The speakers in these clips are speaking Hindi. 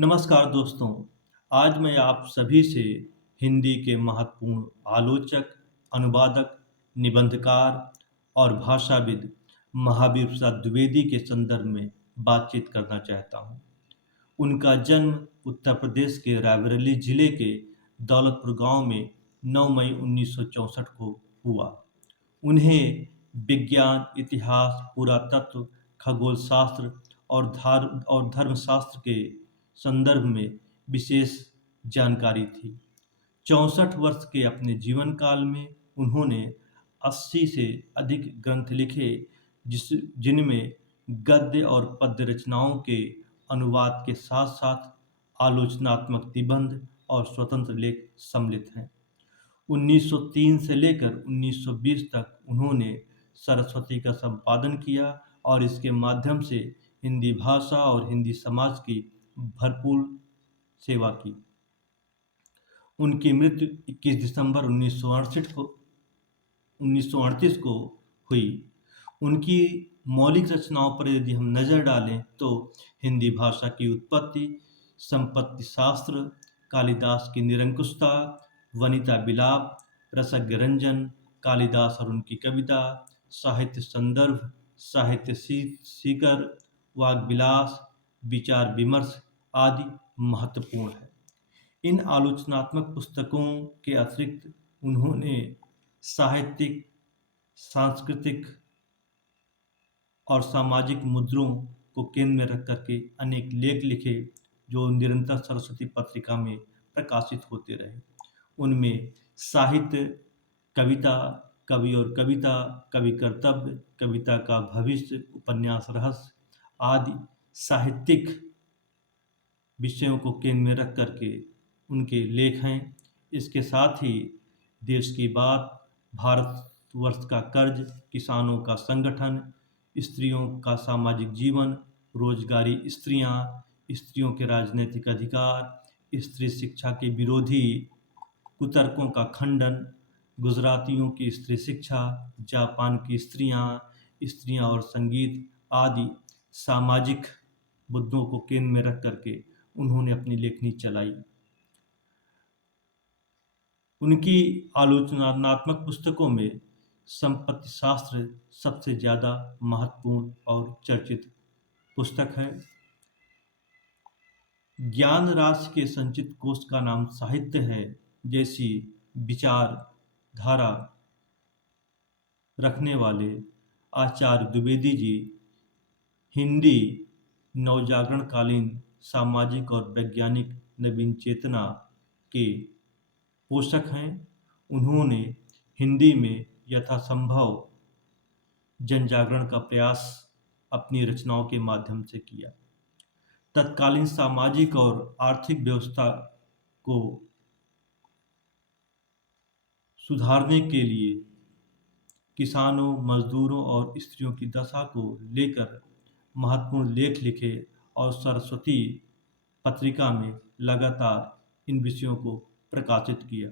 नमस्कार दोस्तों, आज मैं आप सभी से हिंदी के महत्वपूर्ण आलोचक, अनुवादक, निबंधकार और भाषाविद महावीर प्रसाद द्विवेदी के संदर्भ में बातचीत करना चाहता हूँ। उनका जन्म उत्तर प्रदेश के रायबरेली जिले के दौलतपुर गांव में 9 मई 1964 को हुआ। उन्हें विज्ञान, इतिहास, पुरातत्व, खगोल शास्त्र और धर्मशास्त्र के संदर्भ में विशेष जानकारी थी। 64 वर्ष के अपने जीवन काल में उन्होंने 80 से अधिक ग्रंथ लिखे, जिनमें गद्य और पद्य रचनाओं के अनुवाद के साथ-साथ आलोचनात्मक निबंध और स्वतंत्र लेख सम्मिलित हैं। 1903 से लेकर 1920 तक उन्होंने सरस्वती का संपादन किया और इसके माध्यम से हिंदी भाषा और हिंदी समाज की भरपूर सेवा की। उनकी मृत्यु 21 दिसंबर 1938 को हुई। उनकी मौलिक रचनाओं पर यदि हम नज़र डालें तो हिंदी भाषा की उत्पत्ति, संपत्ति शास्त्र, कालिदास की निरंकुशता, वनिता विलाप, रसज्ञ रंजन, कालिदास और उनकी कविता, साहित्य संदर्भ, साहित्य सीकर, वाग विलास, विचार विमर्श आदि महत्वपूर्ण है। इन आलोचनात्मक पुस्तकों के अतिरिक्त उन्होंने साहित्यिक, सांस्कृतिक और सामाजिक मुद्दों को केंद्र में रख करके अनेक लेख लिखे, जो निरंतर सरस्वती पत्रिका में प्रकाशित होते रहे। उनमें साहित्य, कविता, कवि और कविता, कवि कर्तव्य, कविता का भविष्य, उपन्यास रहस्य आदि साहित्यिक विषयों को केंद्र में रख करके उनके लेख हैं। इसके साथ ही देश की बात, भारतवर्ष का कर्ज, किसानों का संगठन, स्त्रियों का सामाजिक जीवन, रोजगारी स्त्रियां, स्त्रियों के राजनीतिक अधिकार, स्त्री शिक्षा के विरोधी कुतर्कों का खंडन, गुजरातियों की स्त्री शिक्षा, जापान की स्त्रियां और संगीत आदि सामाजिक मुद्दों को केंद्र में रख करके उन्होंने अपनी लेखनी चलाई। उनकी आलोचनात्मक पुस्तकों में संपत्ति शास्त्र सबसे ज़्यादा महत्वपूर्ण और चर्चित पुस्तक है। ज्ञान राशि के संचित कोश का नाम साहित्य है जैसी विचारधारा रखने वाले आचार्य द्विवेदी जी हिंदी नवजागरणकालीन सामाजिक और वैज्ञानिक नवीन चेतना के पोषक हैं। उन्होंने हिंदी में यथासंभव जनजागरण का प्रयास अपनी रचनाओं के माध्यम से किया। तत्कालीन सामाजिक और आर्थिक व्यवस्था को सुधारने के लिए किसानों, मजदूरों और स्त्रियों की दशा को लेकर महत्वपूर्ण लेख लिखे और सरस्वती पत्रिका में लगातार इन विषयों को प्रकाशित किया।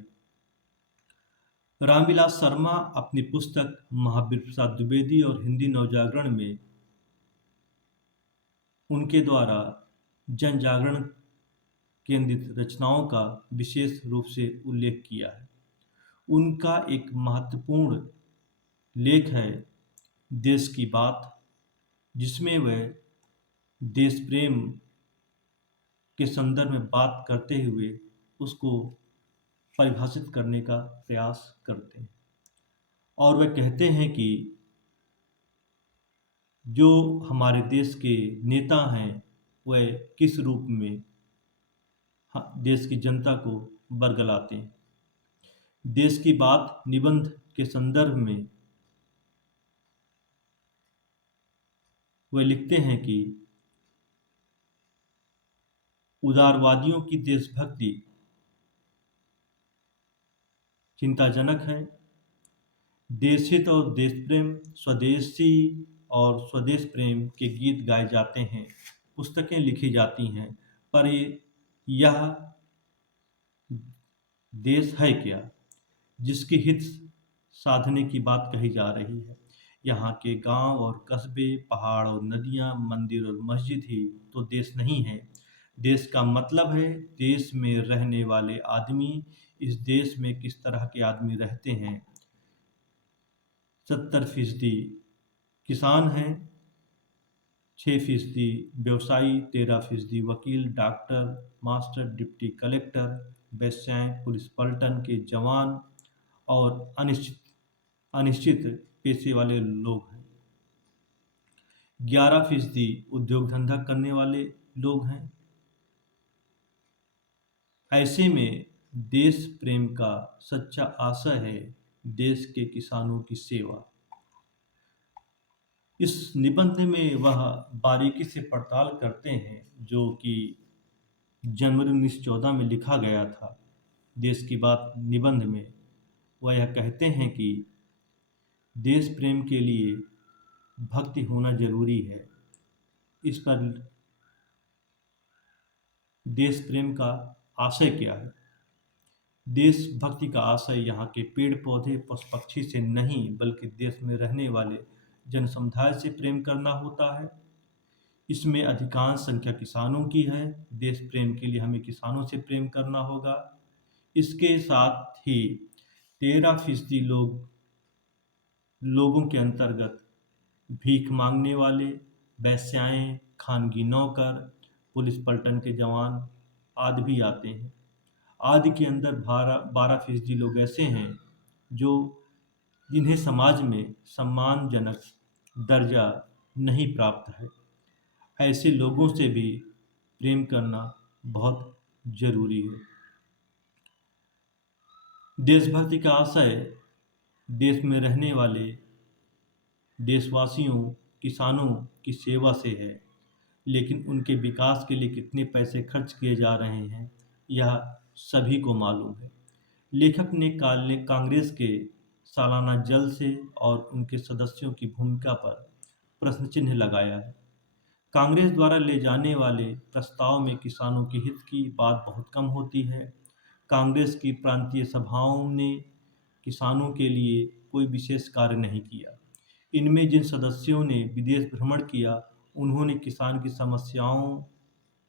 रामविलास शर्मा अपनी पुस्तक महावीर प्रसाद द्विवेदी और हिंदी नवजागरण में उनके द्वारा जन जागरण केंद्रित रचनाओं का विशेष रूप से उल्लेख किया है। उनका एक महत्वपूर्ण लेख है देश की बात, जिसमें वह देश प्रेम के संदर्भ में बात करते हुए उसको परिभाषित करने का प्रयास करते हैं और वह कहते हैं कि जो हमारे देश के नेता हैं वह किस रूप में देश की जनता को बरगलाते हैं। देश की बात निबंध के संदर्भ में वह लिखते हैं कि उदारवादियों की देशभक्ति चिंताजनक है। देशहित और देश प्रेम, स्वदेशी और स्वदेश प्रेम के गीत गाए जाते हैं, पुस्तकें लिखी जाती हैं, पर यह देश है क्या जिसकी हित साधने की बात कही जा रही है। यहाँ के गांव और कस्बे, पहाड़ और नदियाँ, मंदिर और मस्जिद ही तो देश नहीं है। देश का मतलब है देश में रहने वाले आदमी, इस देश में किस तरह के आदमी रहते हैं। 70% किसान हैं, 6% व्यवसायी, 13% वकील, डॉक्टर, मास्टर, डिप्टी कलेक्टर, वेश्याएं, पुलिस पलटन के जवान और अनिश्चित अनिश्चित पेशे वाले लोग हैं। 11% उद्योग धंधा करने वाले लोग हैं। ऐसे में देश प्रेम का सच्चा आशय है देश के किसानों की सेवा। इस निबंध में वह बारीकी से पड़ताल करते हैं जो कि जनवरी 1914 में लिखा गया था। देश की बात निबंध में वह यह कहते हैं कि देश प्रेम के लिए भक्ति होना जरूरी है। इस पर देश प्रेम का आशय क्या है? देशभक्ति का आशय यहाँ के पेड़ पौधे पशु पक्षी से नहीं बल्कि देश में रहने वाले जन समुदाय से प्रेम करना होता है। इसमें अधिकांश संख्या किसानों की है। देश प्रेम के लिए हमें किसानों से प्रेम करना होगा। इसके साथ ही 13% लोगों के अंतर्गत भीख मांगने वाले, वेश्याएं, खानगी नौकर, पुलिस पलटन के जवान आदि भी आते हैं। आदि के अंदर 12% लोग ऐसे हैं जो जिन्हें समाज में सम्मानजनक दर्जा नहीं प्राप्त है। ऐसे लोगों से भी प्रेम करना बहुत जरूरी है। देशभक्ति का आशय देश में रहने वाले देशवासियों, किसानों की सेवा से है, लेकिन उनके विकास के लिए कितने पैसे खर्च किए जा रहे हैं यह सभी को मालूम है। लेखक ने कांग्रेस के सालाना जलसे और उनके सदस्यों की भूमिका पर प्रश्न चिन्ह लगाया है। कांग्रेस द्वारा ले जाने वाले प्रस्ताव में किसानों के हित की बात बहुत कम होती है। कांग्रेस की प्रांतीय सभाओं ने किसानों के लिए कोई विशेष कार्य नहीं किया। इनमें जिन सदस्यों ने विदेश भ्रमण किया उन्होंने किसान की समस्याओं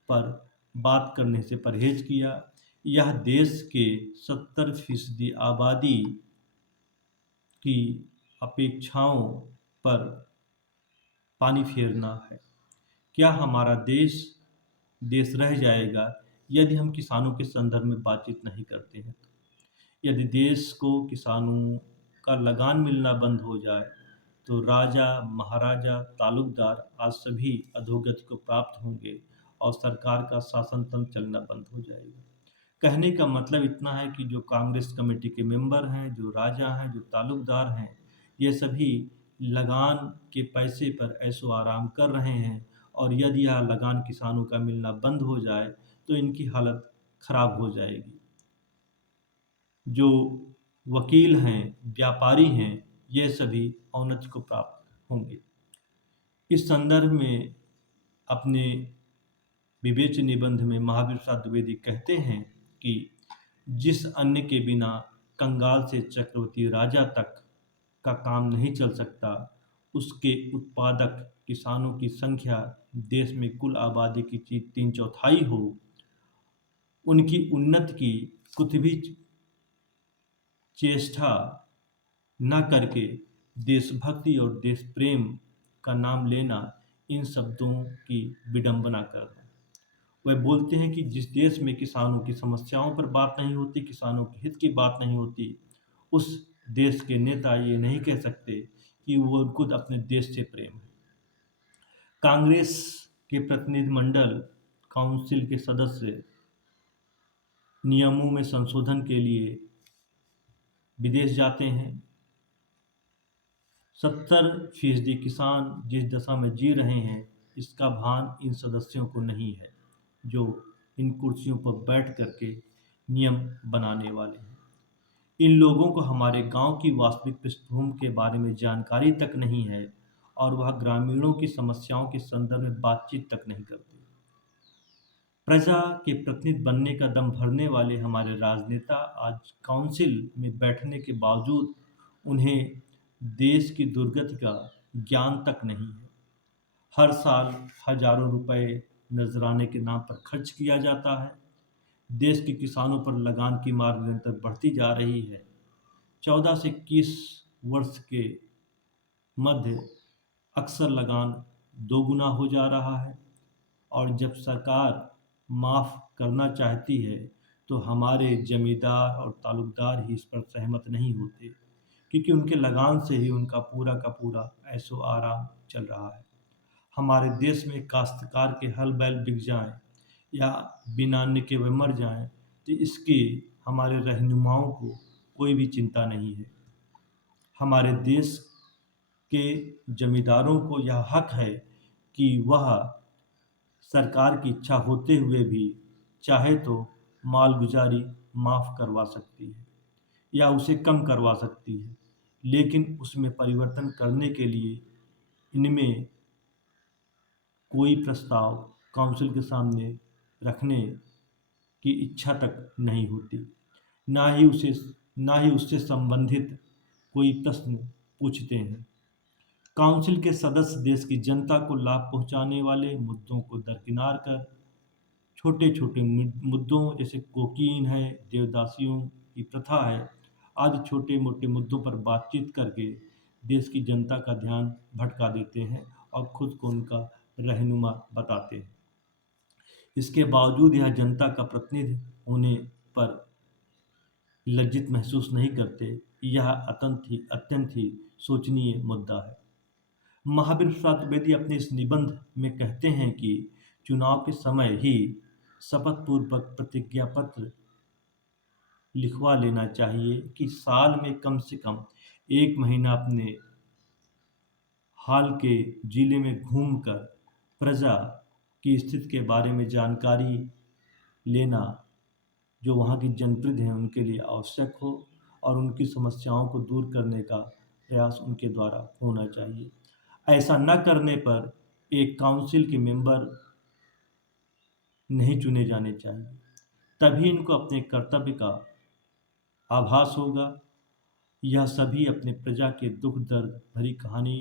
पर बात करने से परहेज किया। यह देश के 70% आबादी की अपेक्षाओं पर पानी फेरना है। क्या हमारा देश रह जाएगा यदि हम किसानों के संदर्भ में बातचीत नहीं करते हैं? यदि देश को किसानों का लगान मिलना बंद हो जाए तो राजा, महाराजा, तालुकदार आज सभी अधोगति को प्राप्त होंगे और सरकार का शासन तंत्र चलना बंद हो जाएगा। कहने का मतलब इतना है कि जो कांग्रेस कमेटी के मेंबर हैं, जो राजा हैं, जो तालुकदार हैं, ये सभी लगान के पैसे पर ऐशो आराम कर रहे हैं और यदि यह लगान किसानों का मिलना बंद हो जाए तो इनकी हालत खराब हो जाएगी। जो वकील हैं, व्यापारी हैं, ये सभी औन्नति को प्राप्त होंगे। इस संदर्भ में अपने विवेच्य निबंध में महावीर प्रसाद द्विवेदी कहते हैं कि जिस अन्न के बिना कंगाल से चक्रवर्ती राजा तक का काम नहीं चल सकता, उसके उत्पादक किसानों की संख्या देश में कुल आबादी की 3/4 हो, उनकी उन्नति की कुछ भी चेष्टा न करके देशभक्ति और देश प्रेम का नाम लेना इन शब्दों की विडंबना कर है। वह बोलते हैं कि जिस देश में किसानों की समस्याओं पर बात नहीं होती, किसानों के हित की बात नहीं होती, उस देश के नेता ये नहीं कह सकते कि वो खुद अपने देश से प्रेम है। कांग्रेस के प्रतिनिधिमंडल, काउंसिल के सदस्य नियमों में संशोधन के लिए विदेश जाते हैं। 70% किसान जिस दशा में जी रहे हैं इसका भान इन सदस्यों को नहीं है जो इन कुर्सियों पर बैठ करके नियम बनाने वाले हैं। इन लोगों को हमारे गांव की वास्तविक पृष्ठभूमि के बारे में जानकारी तक नहीं है और वह ग्रामीणों की समस्याओं के संदर्भ में बातचीत तक नहीं करते। प्रजा के प्रतिनिधि बनने का दम भरने वाले हमारे राजनेता आज काउंसिल में बैठने के बावजूद उन्हें देश की दुर्गति का ज्ञान तक नहीं है। हर साल हजारों रुपए नजराने के नाम पर खर्च किया जाता है। देश के किसानों पर लगान की मार निरंतर बढ़ती जा रही है। 14 से 21 वर्ष के मध्य अक्सर लगान दोगुना हो जा रहा है, और जब सरकार माफ़ करना चाहती है तो हमारे जमींदार और तालुकदार ही इस पर सहमत नहीं होते, क्योंकि उनके लगान से ही उनका पूरा का पूरा ऐशो आराम चल रहा है। हमारे देश में काश्तकार के हल बैल बिक जाएं या बिना अन्न के वे मर जाएं, तो इसकी हमारे रहनुमाओं को कोई भी चिंता नहीं है। हमारे देश के जमींदारों को यह हक है कि वह सरकार की इच्छा होते हुए भी चाहे तो मालगुजारी माफ़ करवा सकती है या उसे कम करवा सकती है, लेकिन उसमें परिवर्तन करने के लिए इनमें कोई प्रस्ताव काउंसिल के सामने रखने की इच्छा तक नहीं होती। ना ही उसे ना ही उससे संबंधित कोई प्रश्न पूछते हैं। काउंसिल के सदस्य देश की जनता को लाभ पहुंचाने वाले मुद्दों को दरकिनार कर छोटे छोटे मुद्दों जैसे कोकीन है, देवदासियों की प्रथा है आदि छोटे मोटे मुद्दों पर बातचीत करके देश की जनता का ध्यान भटका देते हैं और खुद को उनका रहनुमा बताते हैं। इसके बावजूद यह जनता का प्रतिनिधि होने पर लज्जित महसूस नहीं करते। यह अत्यंत ही शोचनीय मुद्दा है। महावीर प्रसाद द्विवेदी अपने इस निबंध में कहते हैं कि चुनाव के समय ही शपथ पूर्वक प्रतिज्ञा पत्र लिखवा लेना चाहिए कि साल में कम से कम 1 महीना अपने हाल के जिले में घूमकर प्रजा की स्थिति के बारे में जानकारी लेना जो वहाँ की जनप्रतिनिधि हैं उनके लिए आवश्यक हो, और उनकी समस्याओं को दूर करने का प्रयास उनके द्वारा होना चाहिए। ऐसा न करने पर एक काउंसिल के मेंबर नहीं चुने जाने चाहिए। तभी इनको अपने कर्तव्य का आभास होगा। यह सभी अपने प्रजा के दुख दर्द भरी कहानी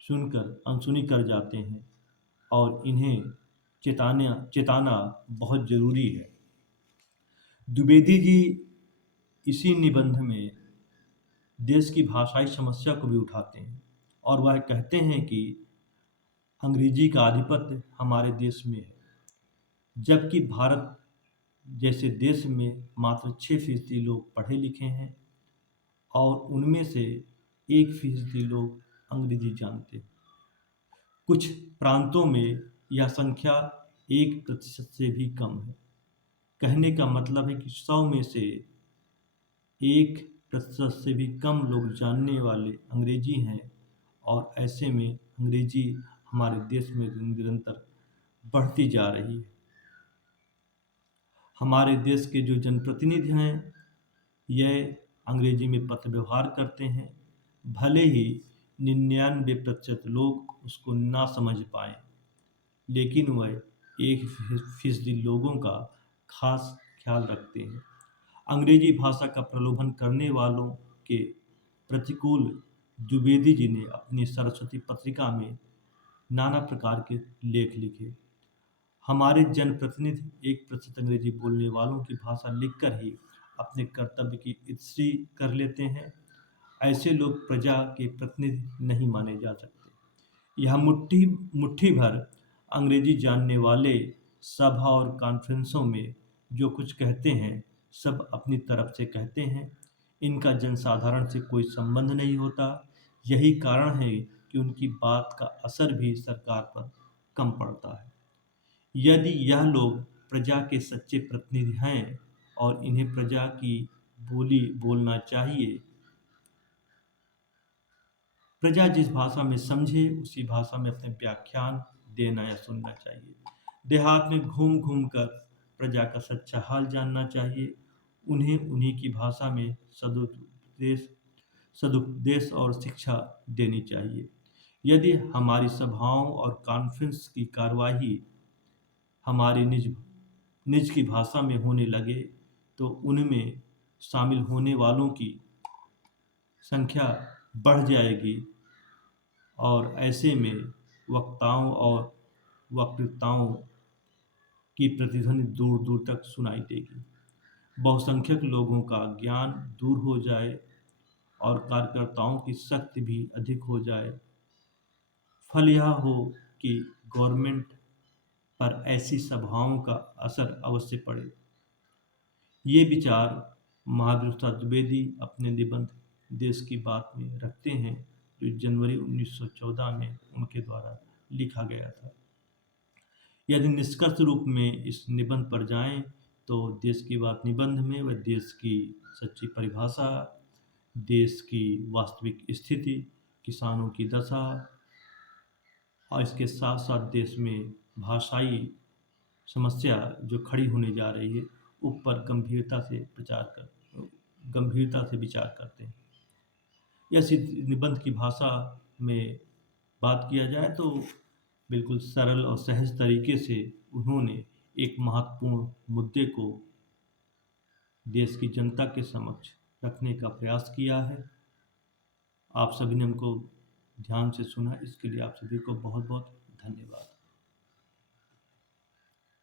सुनकर अनसुनी कर जाते हैं, और इन्हें चेताना बहुत ज़रूरी है। द्विवेदी जी इसी निबंध में देश की भाषाई समस्या को भी उठाते हैं, और वह कहते हैं कि अंग्रेजी का आधिपत्य हमारे देश में है, जबकि भारत जैसे देश में मात्र 6% लोग पढ़े लिखे हैं और उनमें से 1% लोग अंग्रेजी जानते हैं। कुछ प्रांतों में यह संख्या 1% से भी कम है। कहने का मतलब है कि 100 में से 1% से भी कम लोग जानने वाले अंग्रेजी हैं, और ऐसे में अंग्रेजी हमारे देश में निरंतर बढ़ती जा रही है। हमारे देश के जो जनप्रतिनिधि हैं यह अंग्रेजी में पत्र व्यवहार करते हैं, भले ही 99% लोग उसको ना समझ पाएँ, लेकिन वह 1% लोगों का खास ख्याल रखते हैं। अंग्रेजी भाषा का प्रलोभन करने वालों के प्रतिकूल द्विवेदी जी ने अपनी सरस्वती पत्रिका में नाना प्रकार के लेख लिखे। हमारे जनप्रतिनिधि 1% अंग्रेजी बोलने वालों की भाषा लिखकर ही अपने कर्तव्य की इत्सरी कर लेते हैं। ऐसे लोग प्रजा के प्रतिनिधि नहीं माने जा सकते। यह मुट्ठी भर अंग्रेजी जानने वाले सभा और कॉन्फ्रेंसों में जो कुछ कहते हैं सब अपनी तरफ से कहते हैं। इनका जनसाधारण से कोई संबंध नहीं होता। यही कारण है कि उनकी बात का असर भी सरकार पर कम पड़ता है। यदि यह लोग प्रजा के सच्चे प्रतिनिधि हैं और इन्हें प्रजा की बोली बोलना चाहिए, प्रजा जिस भाषा में समझे उसी भाषा में अपने व्याख्यान देना या सुनना चाहिए। देहात में घूम घूम कर प्रजा का सच्चा हाल जानना चाहिए। उन्हें उन्हीं की भाषा में सदुपदेश और शिक्षा देनी चाहिए। यदि हमारी सभाओं और कॉन्फ्रेंस की कार्यवाही हमारी निज की भाषा में होने लगे तो उनमें शामिल होने वालों की संख्या बढ़ जाएगी, और ऐसे में वक्ताओं और वक्तृताओं की प्रतिध्वनि दूर दूर तक सुनाई देगी। बहुसंख्यक लोगों का ज्ञान दूर हो जाए और कार्यकर्ताओं की शक्ति भी अधिक हो जाए। फल यह हो कि गवर्नमेंट पर ऐसी सभाओं का असर अवश्य पड़े। ये विचार महावीर प्रसाद द्विवेदी अपने निबंध देश की बात में रखते हैं, जो जनवरी 1914 में उनके द्वारा लिखा गया था। यदि निष्कर्ष रूप में इस निबंध पर जाएं तो देश की बात निबंध में वह देश की सच्ची परिभाषा, देश की वास्तविक स्थिति, किसानों की दशा और इसके साथ साथ देश में भाषाई समस्या जो खड़ी होने जा रही है, ऊपर गंभीरता से विचार करते हैं। ऐसी निबंध की भाषा में बात किया जाए तो बिल्कुल सरल और सहज तरीके से उन्होंने एक महत्वपूर्ण मुद्दे को देश की जनता के समक्ष रखने का प्रयास किया है। आप सभी ने हमको ध्यान से सुना, इसके लिए आप सभी को बहुत बहुत धन्यवाद।